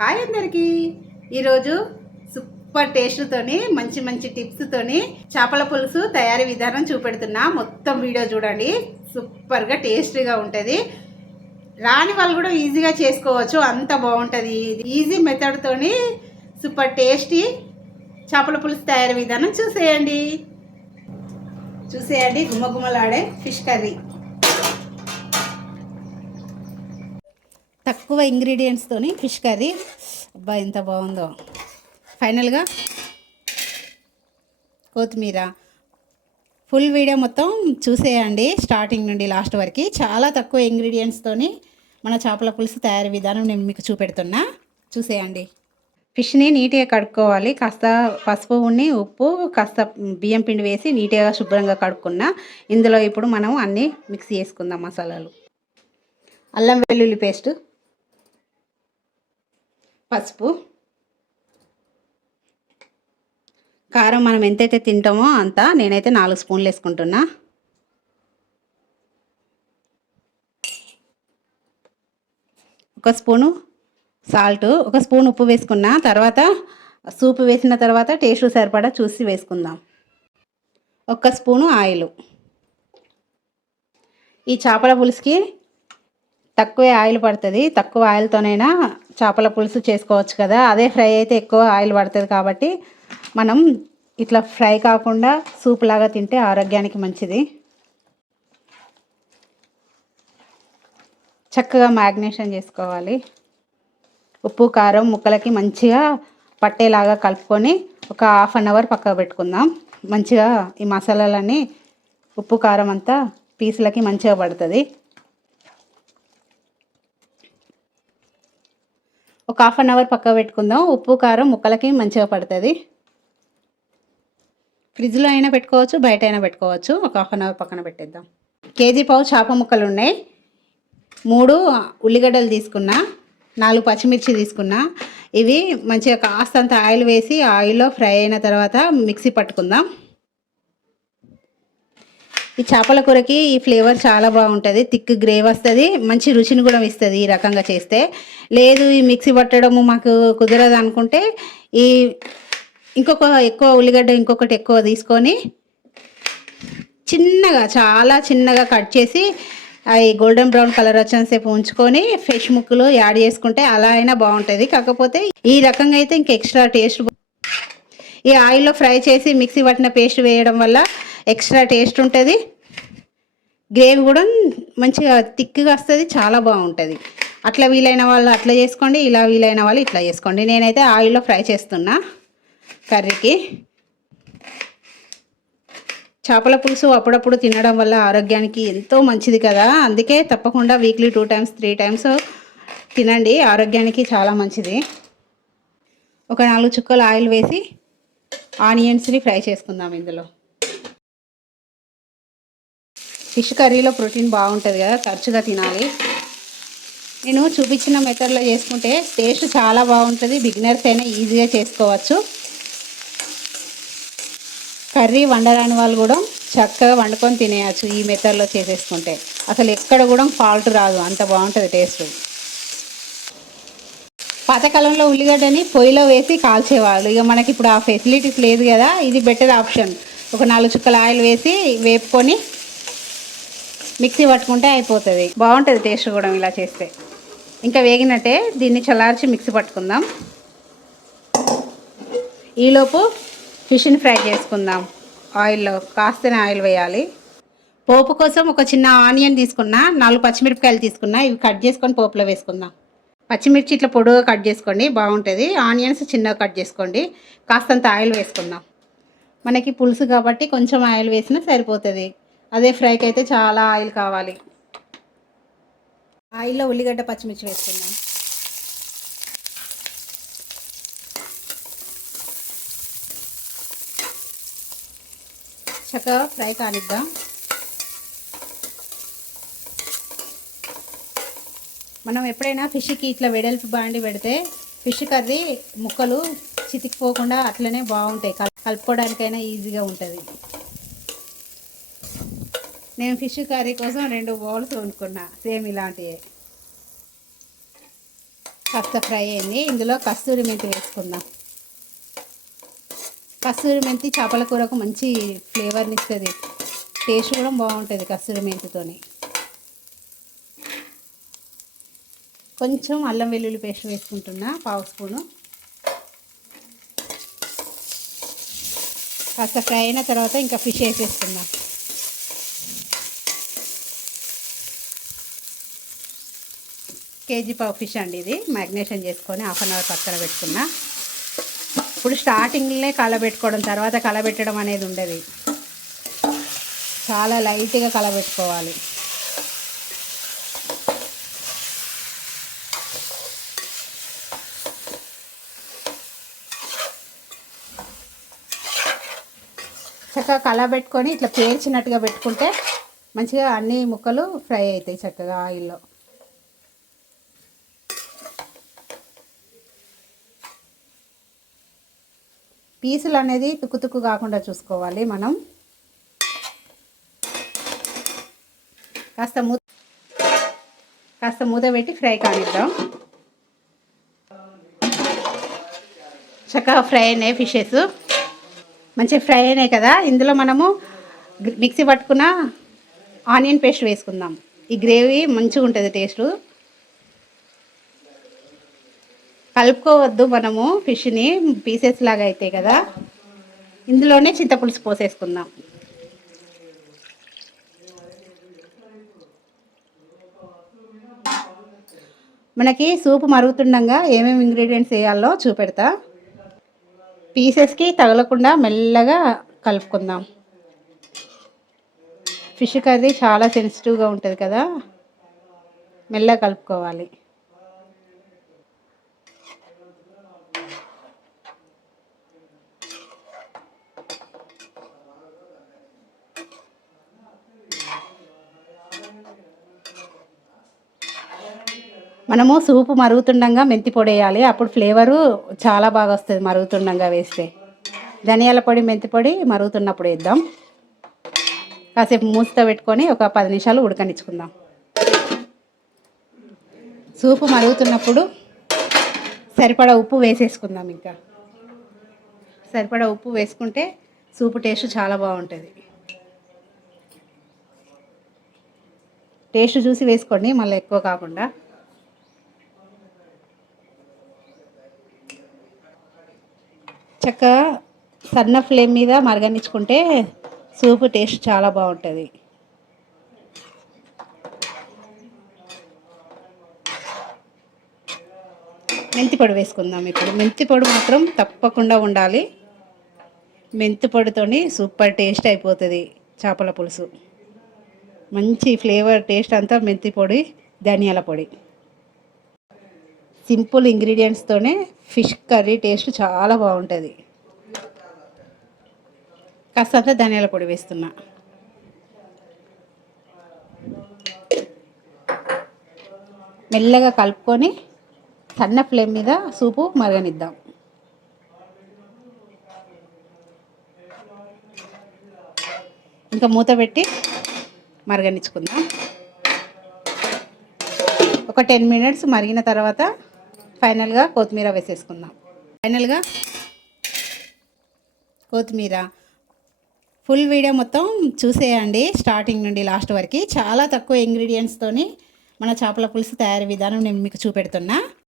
Hi అందరికీ. ఈరోజు super టేస్ట్తోని మంచి మంచి టిప్స్తోని చేపల పులుసు తయారీ విధానం చూపెడుతున్నా. మొత్తం వీడియో చూడండి, సూపర్గా టేస్టీగా ఉంటుంది. రాని వాళ్ళు కూడా ఈజీగా చేసుకోవచ్చు, అంత బాగుంటుంది. ఈజీ మెథడ్తోని సూపర్ టేస్టీ చేపల పులుసు తయారీ విధానం చూసేయండి. గుమ్మగుమ్మలాడే ఫిష్ కర్రీ. తక్కువ ఇంగ్రీడియంట్స్తోని ఫిష్ కర్రీ. అబ్బా ఎంత బాగుందో. ఫైనల్గా కొత్తిమీర. ఫుల్ వీడియో మొత్తం చూసేయండి, స్టార్టింగ్ నుండి లాస్ట్ వరకు. చాలా తక్కువ ఇంగ్రీడియంట్స్తోని మన చేపల పులుసు తయారీ విధానం నేను మీకు చూపెడుతున్నా, చూసేయండి. ఫిష్ని నీట్గా కడుక్కోవాలి. కాస్త పసుపు ఉప్పు కాస్త బియ్యం పిండి వేసి నీట్గా శుభ్రంగా కడుక్కున్నా. ఇందులో ఇప్పుడు మనం అన్నీ మిక్స్ చేసుకుందాం. మసాలాలు: అల్లం వెల్లుల్లి పేస్ట్, పసుపు, కారం మనం ఎంతైతే తింటామో అంత. నేనైతే 4 స్పూన్లు వేసుకుంటున్నా. ఒక స్పూను సాల్ట్, ఒక స్పూన్ ఉప్పు వేసుకున్నా. తర్వాత సూప్ వేసిన తర్వాత టేస్ట్ సరిపడా చూసి వేసుకుందాం. 1 స్పూను ఆయిల్. ఈ చేపల పులుసుకి తక్కువే ఆయిల్ పడుతుంది. తక్కువ ఆయిల్తోనైనా చేపల పులుసు చేసుకోవచ్చు కదా. అదే ఫ్రై అయితే ఎక్కువ ఆయిల్ పడుతుంది కాబట్టి మనం ఇట్లా ఫ్రై కాకుండా సూప్ లాగా తింటే ఆరోగ్యానికి మంచిది. చక్కగా మ్యాగ్నేషన్ చేసుకోవాలి. ఉప్పు కారం ముక్కలకి మంచిగా పట్టేలాగా కలుపుకొని ఒక 1/2 అవర్ పక్కకు పెట్టుకుందాం. మంచిగా ఈ మసాలాలన్నీ ఉప్పు కారం అంతా పీసులకి మంచిగా పడుతుంది. ఒక 1/2 అవర్ పక్కకు పెట్టుకుందాం. ఉప్పు కారం ముక్కలకి మంచిగా పడుతుంది. ఫ్రిడ్జ్లో అయినా పెట్టుకోవచ్చు, బయట అయినా పెట్టుకోవచ్చు. ఒక 1/2 అవర్ పక్కన పెట్టేద్దాం. 1.5 కేజీ చేప ముక్కలు ఉన్నాయి. 3 ఉల్లిగడ్డలు తీసుకున్నా, 4 పచ్చిమిర్చి తీసుకున్నా. ఇవి మంచిగా కాస్తంత ఆయిల్ వేసి ఆయిల్లో ఫ్రై అయిన తర్వాత మిక్సీ పట్టుకుందాం. ఈ చేపల కూరకి ఈ ఫ్లేవర్ చాలా బాగుంటుంది. థిక్ గ్రేవీ వస్తుంది, మంచి రుచిని కూడా ఇస్తుంది ఈ రకంగా చేస్తే. లేదు ఈ మిక్సీ పట్టడము మాకు కుదరదు అనుకుంటే ఈ ఎక్కువ ఉల్లిగడ్డ ఇంకొకటి ఎక్కువ తీసుకొని చిన్నగా, చాలా చిన్నగా కట్ చేసి అవి గోల్డెన్ బ్రౌన్ కలర్ వచ్చేసేపు ఉంచుకొని ఫిష్ ముక్కలు యాడ్ చేసుకుంటే అలా అయినా బాగుంటుంది. కాకపోతే ఈ రకంగా అయితే ఇంక ఎక్స్ట్రా టేస్ట్. ఈ ఆయిల్లో ఫ్రై చేసి మిక్సీ పట్టిన పేస్ట్ వేయడం వల్ల ఎక్స్ట్రా టేస్ట్ ఉంటుంది. గ్రేవీ కూడా మంచిగా థిక్గా వస్తుంది, చాలా బాగుంటుంది. అట్లా వీలైన వాళ్ళు అట్లా చేసుకోండి, ఇలా వీలైన వాళ్ళు ఇట్లా చేసుకోండి. నేనైతే ఆయిల్లో ఫ్రై చేస్తున్నా కర్రీకి. చేపల పులుసు అప్పుడప్పుడు తినడం వల్ల ఆరోగ్యానికి ఎంతో మంచిది కదా. అందుకే తప్పకుండా వీక్లీ 2 times 3 times తినండి, ఆరోగ్యానికి చాలా మంచిది. ఒక 4 చుక్కలు ఆయిల్ వేసి ఆనియన్స్ని ఫ్రై చేసుకుందాం. ఇందులో ఫిష్ కర్రీలో ప్రోటీన్ బాగుంటుంది కదా, తరచుగా తినాలి. నేను చూపించిన మెథడ్లో చేసుకుంటే టేస్ట్ చాలా బాగుంటుంది. బిగినర్స్ అయినా ఈజీగా చేసుకోవచ్చు. కర్రీ వండరాని వాళ్ళు కూడా చక్కగా వండుకొని తినేయచ్చు ఈ మెథడ్లో చేసేసుకుంటే. అసలు ఎక్కడ కూడా ఫాల్ట్ రాదు, అంత బాగుంటుంది టేస్ట్. పాతకాలంలో ఉల్లిగడ్డని పొయ్యిలో వేసి కాల్చేవాళ్ళు. ఇక మనకి ఇప్పుడు ఆ ఫెసిలిటీస్ లేదు కదా. ఇది బెటర్ ఆప్షన్. ఒక 4 చుక్కల ఆయిల్ వేసి వేపుకొని మిక్సీ పట్టుకుంటే అయిపోతుంది. బాగుంటుంది టేస్ట్ కూడా ఇలా చేస్తే. ఇంకా వేగినట్టే, దీన్ని చల్లార్చి మిక్సీ పట్టుకుందాం. ఈలోపు ఫిష్ని ఫ్రై చేసుకుందాం. ఆయిల్లో కాస్తనే ఆయిల్ వేయాలి. పోపు కోసం ఒక చిన్న ఆనియన్ తీసుకున్నా, 4 పచ్చిమిరపకాయలు తీసుకున్నా. ఇవి కట్ చేసుకొని పోపులో వేసుకుందాం. పచ్చిమిర్చి ఇట్లా పొడుగా కట్ చేసుకోండి, బాగుంటుంది. ఆనియన్స్ చిన్నగా కట్ చేసుకోండి. కాస్తంత ఆయిల్ వేసుకుందాం. మనకి పులుసు కాబట్టి కొంచెం ఆయిల్ వేసినా సరిపోతుంది. అదే ఫ్రైకి అయితే చాలా ఆయిల్ కావాలి. ఆయిల్లో ఉల్లిగడ్డ పచ్చిమిర్చి వేసుకుందాం. చక్కగా ఫ్రై కానిద్దాం. మనం ఎప్పుడైనా ఫిష్కి ఇట్లా వెడల్పు బాండి పెడితే ఫిష్ కర్రీ ముక్కలు చితికిపోకుండా అట్లనే బాగుంటాయి. కలుపుకోవడానికైనా ఈజీగా ఉంటుంది. నేను ఫిష్ కర్రీ కోసం 2 బౌల్స్ వండుకున్నా, సేమ్ ఇలాంటివే. కాస్త ఫ్రై అయింది. ఇందులో కస్తూరి మెంతి వేసుకుందాం. కస్తూరి మెంతి చేపల కూరకు మంచి ఫ్లేవర్ని ఇస్తుంది, టేస్ట్ కూడా బాగుంటుంది కస్తూరి మెంతితోని. కొంచెం అల్లం వెల్లుల్లి పేస్ట్ వేసుకుంటున్నా, 1/2 స్పూను. కాస్త ఫ్రై అయిన తర్వాత ఇంకా ఫిష్ వేసేసుకుందాం. కేజీ పావు ఫిష్ అండి ఇది. మ్యాగ్నేషన్ చేసుకొని 1/2 అవర్ పక్కన పెట్టుకున్నా. ఇప్పుడు స్టార్టింగ్లోనే కలబెట్టుకోవడం, తర్వాత కలబెట్టడం అనేది ఉండదు. చాలా లైట్గా కలబెట్టుకోవాలి. చక్కగా కలబెట్టుకొని ఇట్లా పేర్చినట్టుగా పెట్టుకుంటే మంచిగా అన్ని ముక్కలు ఫ్రై అవుతాయి చక్కగా ఆయిల్లో. పీసులు అనేది తుక్కు కాకుండా చూసుకోవాలి మనం. కాస్త మూత పెట్టి ఫ్రై కానిద్దాం. చక్కగా ఫ్రై అయినాయి ఫిషెస్, మంచిగా ఫ్రై అయినాయి కదా. ఇందులో మనము మిక్సీ పట్టుకున్న ఆనియన్ పేస్ట్ వేసుకుందాం. ఈ గ్రేవీ మంచిగా ఉంటుంది టేస్టు. కలుపుకోవద్దు మనము ఫిష్ని, పీసెస్ లాగా అవుతాయి కదా. ఇందులోనే చింతపులుసు పోసేసుకుందాం. మనకి సూపు మరుగుతుండగా ఏమేమి ఇంగ్రీడియంట్స్ వేయాలో చూపెడతా. పీసెస్కి తగలకుండా మెల్లగా కలుపుకుందాం. ఫిష్ కర్రీ చాలా సెన్సిటివ్గా ఉంటుంది కదా, మెల్లగా కలుపుకోవాలి. మనము సూపు మరుగుతుండగా మెంతి పొడి వేయాలి, అప్పుడు ఫ్లేవరు చాలా బాగా వస్తుంది మరుగుతుండగా వేస్తే. ధనియాల పొడి, మెంతి పొడి మరుగుతున్నప్పుడు వేద్దాం. కాసేపు మూత పెట్టుకొని ఒక 10 నిమిషాలు ఉడకనిచ్చుకుందాం. సూపు మరుగుతున్నప్పుడు సరిపడా ఉప్పు వేసేసుకుందాం. ఇంకా సరిపడా ఉప్పు వేసుకుంటే సూపు టేస్ట్ చాలా బాగుంటుంది. టేస్ట్ చూసి వేసుకోండి, మళ్ళీ ఎక్కువ కాకుండా. చక్కగా సన్న ఫ్లేమ్ మీద మరగనిచ్చుకుంటే సూపు టేస్ట్ చాలా బాగుంటుంది. మెంతి పొడి వేసుకుందాం. ఇప్పుడు మెంతి పొడి మాత్రం తప్పకుండా ఉండాలి. మెంతి పొడితోని సూపర్ టేస్ట్ అయిపోతుంది చేపల పులుసు. మంచి ఫ్లేవర్ టేస్ట్ అంతా మెంతి పొడి, ధనియాల పొడి. సింపుల్ ఇంగ్రీడియంట్స్తోనే ఫిష్ కర్రీ టేస్ట్ చాలా బాగుంటుంది. కాస్తంత ధనియాల పొడి వేస్తున్నా. మెల్లగా కలుపుకొని సన్న ఫ్లేమ్ మీద సూపు మరగనిద్దాం. ఇంకా మూత పెట్టి మరగనిచ్చుకుందాం. ఒక 10 మినిట్స్ మరిగిన తర్వాత ఫైనల్గా కొత్తిమీర వేసేసుకుందాం. కొత్తిమీర. ఫుల్ వీడియో మొత్తం చూసేయండి స్టార్టింగ్ నుండి లాస్ట్ వరకు. చాలా తక్కువ ఇంగ్రీడియంట్స్తోని మన చేపల పులుసు తయారీ విధానం నేను మీకు చూపెడుతున్నా.